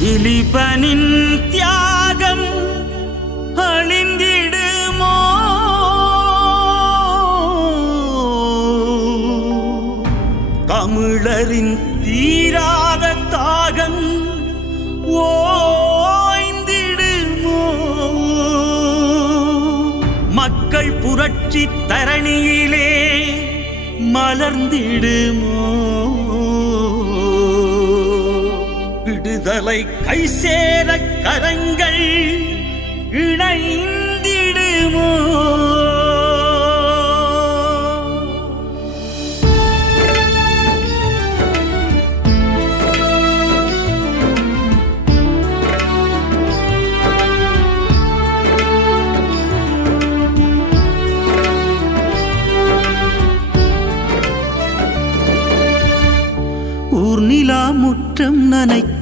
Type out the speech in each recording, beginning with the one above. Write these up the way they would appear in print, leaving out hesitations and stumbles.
திலீபனின் தியாகம் அழிந்திடுமோ? தமிழரின் தீராத தாகம் ஓய்ந்திடுமோ? மக்கள் புரட்சி தரணியிலே மலர்ந்திடுமோ? விடுதலை கை சேர கரங்கள் இணைந்திடுமோ? ஊர்நிலா முற்றம் நனைக்க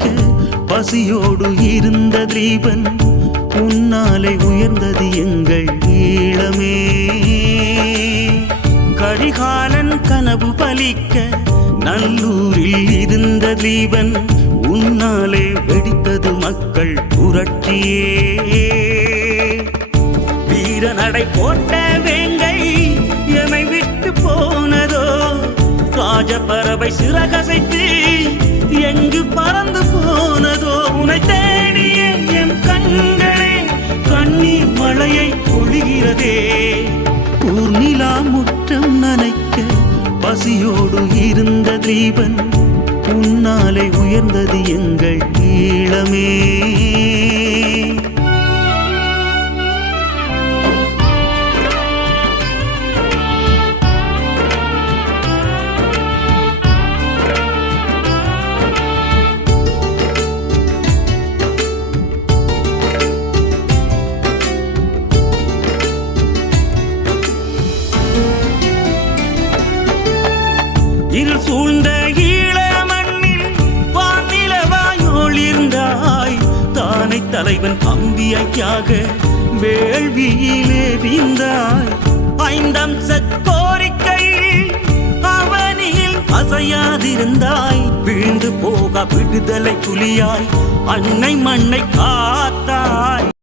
பசியோடு இருந்த தீபன் உன்னாலே உயர்ந்தது எங்கள் ஈழமே. கரிகாலன் கனவு பலிக்க நல்லூரில் இருந்த தீபன் உன்னாலே வெடித்தது மக்கள் புரட்சியே. வீர நடை போட்ட வேங்கை எமை விட்டு போனதோ? ராஜபறவை சிறகசைத்து எங்கு பறந்து போனதோ? உன்னை தேடிய என் கண்களே கண்ணீர் மழையை பொழிகிறதே. ஊர்நிலா முற்றம் நனைக்க பசியோடு இருந்த தீபன் உன்னாலே உயர்ந்தது எங்கள் ஈழமே. இருள் சூழ்ந்த ஈழ மண்ணில் வானிலவாய் ஒளிர்ந்தாய். தானை தலைவன் அம்பியாக வேள்வியிலே வீழ்ந்தாய். ஐந்தம்ச கோரிக்கையில் அவனியில் அசையாதிருந்தாய். வீழ்ந்து போக விடுதலை புலியாய் அன்னை மண்ணை காத்தாய்.